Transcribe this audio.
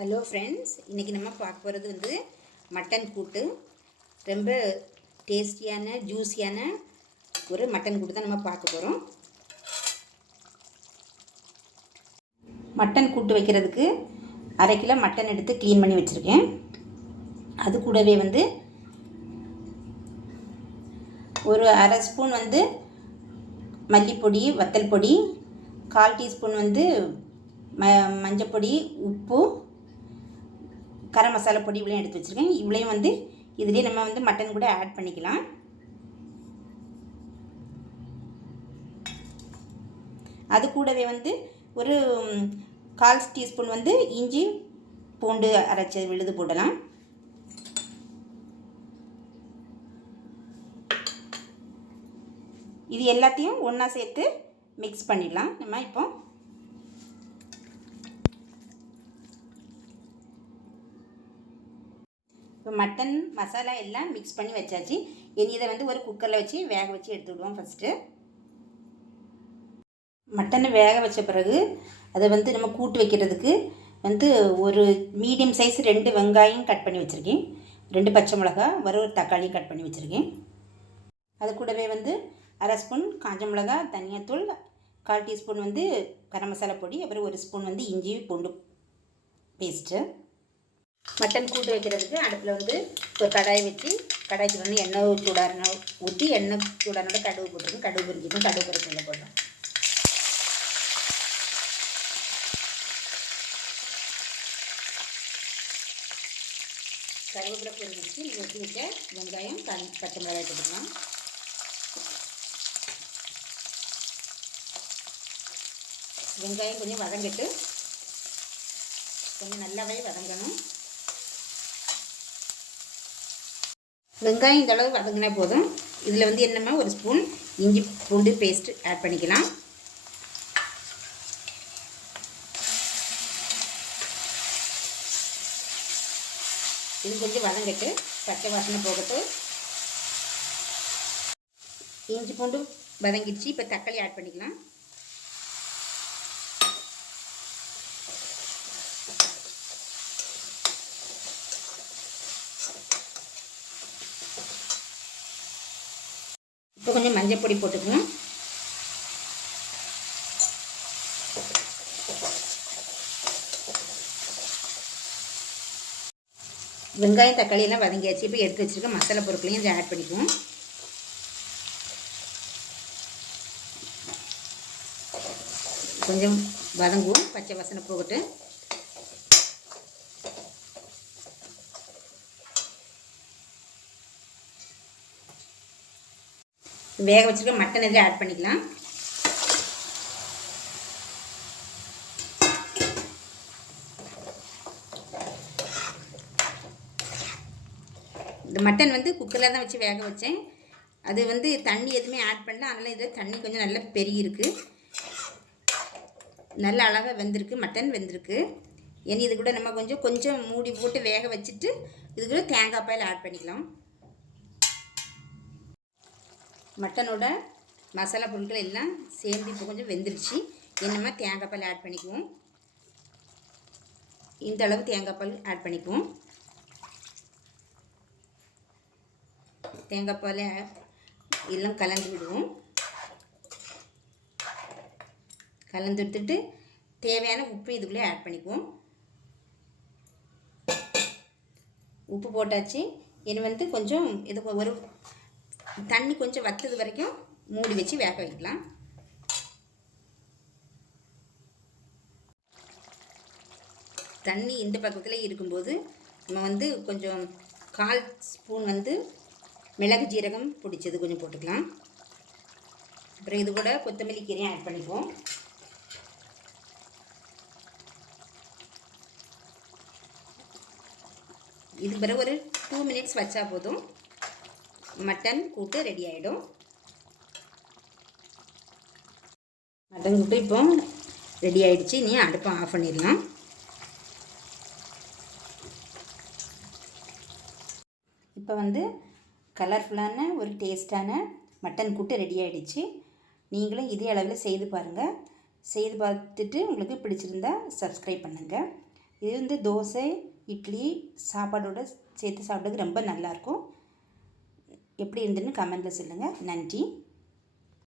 Hello friends இன்றைக்கி நம்ம பார்க்க போகிறது வந்து மட்டன் கூட்டு. ரொம்ப டேஸ்டியான ஜூஸியான ஒரு மட்டன் கூட்டு தான் நம்ம பார்க்க போகிறோம் மட்டன் கூட்டு வைக்கிறதுக்கு அரை கிலோ மட்டன் எடுத்து க்ளீன் பண்ணி வச்சுருக்கேன். அது கூடவே வந்து ஒரு அரை ஸ்பூன் வந்து மல்லிப்பொடி வத்தல் பொடி கால் டீஸ்பூன் வந்து ம மஞ்சப்பொடி உப்பு கரம் மசாலா பொடி இவ்வளையும் எடுத்து வச்சுருக்கேன். இவ்வளையும் வந்து இதுலேயே நம்ம வந்து மட்டன் கூட ஆட் பண்ணிக்கலாம். அது கூடவே வந்து ஒரு கால் டீஸ்பூன் வந்து இஞ்சி பூண்டு அரைச்சி விழுது போடலாம். இது எல்லாத்தையும் ஒன்றா சேர்த்து மிக்ஸ் பண்ணிடலாம். நம்ம இப்போ இப்போ மட்டன் மசாலா எல்லாம் மிக்ஸ் பண்ணி வச்சாச்சு. இனி இதை வந்து ஒரு குக்கரில் வச்சு வேக வச்சு எடுத்து விடுவோம் ஃபஸ்ட்டு மட்டனை வேக வச்ச பிறகு அதை வந்து நம்ம கூட்டு வைக்கிறதுக்கு வந்து ஒரு மீடியம் சைஸ் ரெண்டு வெங்காயம் கட் பண்ணி வச்சுருக்கேன். ரெண்டு பச்சை மிளகா ஒரு ஒரு தக்காளியும் கட் பண்ணி வச்சுருக்கேன். அது கூடவே வந்து அரை ஸ்பூன் காஞ்ச மிளகா தனியாத்தூள் கால் டீஸ்பூன் வந்து கரம் மசாலா பொடி அப்புறம் ஒரு ஸ்பூன் வந்து இஞ்சி பூண்டு பேஸ்ட்டு மட்டன் கூட்டு வைக்கிறதுக்கு அடுப்பில் வந்து ஒரு கடாயை வச்சு கடாய்க்கு வந்து எண்ணெய் சூடான ஊற்றி எண்ணெய் சூடானோட கடுகு போட்டுருக்கோம் கடுகு பொரிக்கணும் கடுகு பொரிக்கல போடுறோம் கருவேப்பிலை பொரிச்சு வெட்டி வச்ச வெங்காயம் கண் பச்சை மிளகாய் போட்டுக்கலாம். வெங்காயம் கொஞ்சம் வதங்கிட்டு கொஞ்சம் நல்லாவே வதங்கணும். வெங்காயம் இந்த அளவு வதங்கினா போதும். இதில் வந்து என்னமா ஒரு ஸ்பூன் இஞ்சி பூண்டு பேஸ்ட் ஆட் பண்ணிக்கலாம். இது கொஞ்சம் வதங்கிட்டு. பச்சை வாசனை போகட்டு இஞ்சி பூண்டு வதங்கிடுச்சு. இப்போ தக்காளி ஆட் பண்ணிக்கலாம். இப்போ கொஞ்சம் மஞ்சள் பொடி போட்டுக்கலாம் வெங்காயம் தக்காளி எல்லாம் வதங்கியாச்சு. இப்போ எடுத்து வச்சிருக்க மசாலா பொருட்களையும் இதை ஆட் பண்ணிக்குவோம். கொஞ்சம் வதங்குவோம். பச்சை வசனை போகட்டு வேக வச்சுருக்க மட்டன் இதில் ஆட் பண்ணிக்கலாம். இந்த மட்டன் வந்து குக்கரில் தான் வச்சு வேக வச்சேன். அது வந்து தண்ணி எதுவுமே ஆட் பண்ணல. அதனால் இதில் தண்ணி கொஞ்சம் நல்லா பெருகிருக்கு நல்ல அழகாக வெந்திருக்கு. மட்டன் வெந்திருக்கு. இனி இது கூட நம்ம கொஞ்சம் கொஞ்சம் மூடி போட்டு வேக வச்சுட்டு இது கூட தேங்காய் பாயில் ஆட் பண்ணிக்கலாம். மட்டனோட மசாலா பொருட்கள் எல்லாம் சேர்ந்து இப்போ கொஞ்சம் வெந்துருச்சு என்னமா தேங்காய் பால் ஆட் பண்ணிக்குவோம். இந்த அளவு தேங்காய் பால் ஆட் பண்ணிக்குவோம். தேங்காய் பால் எல்லாம் கலந்து விடுவோம். கலந்து எடுத்துட்டு தேவையான உப்பு இதுக்குள்ளே ஆட் பண்ணிக்குவோம். உப்பு போட்டாச்சு. இனி வந்து கொஞ்சம் இது ஒரு தண்ணி கொஞ்சம் வத்தது வரைக்கும் மூடி வச்சு வேக வைக்கலாம். தண்ணி இந்த பக்கத்தில் இருக்கும்போது நம்ம வந்து கொஞ்சம் கால் ஸ்பூன் வந்து மிளகு ஜீரகம் பிடிச்சது கொஞ்சம் போட்டுக்கலாம். அப்புறம் இது கூட கொத்தமல்லி கீரையும் ஆட் பண்ணிக்குவோம் இது பிறகு ஒரு டூ மினிட்ஸ் வச்சா போதும். மட்டன் கூட்டு ரெடி ஆகிடும் மட்டன் கூட்டு இப்போ ரெடி ஆகிடுச்சு நீ அடுப்பை ஆஃப் பண்ணிடலாம். இப்போ வந்து கலர்ஃபுல்லான ஒரு டேஸ்டான மட்டன் கூட்டு ரெடி ஆகிடுச்சு நீங்களும் இதே அளவில் செய்து பாருங்கள் செய்து பார்த்துட்டு உங்களுக்கு பிடிச்சிருந்தா சப்ஸ்கிரைப் பண்ணுங்கள் இது வந்து தோசை இட்லி சாப்பாடோடு சேர்த்து சாப்பிட்றதுக்கு ரொம்ப நல்லாயிருக்கும் எப்படி இருந்துன்னு கமெண்ட்டில் சொல்லுங்கள் நன்றி.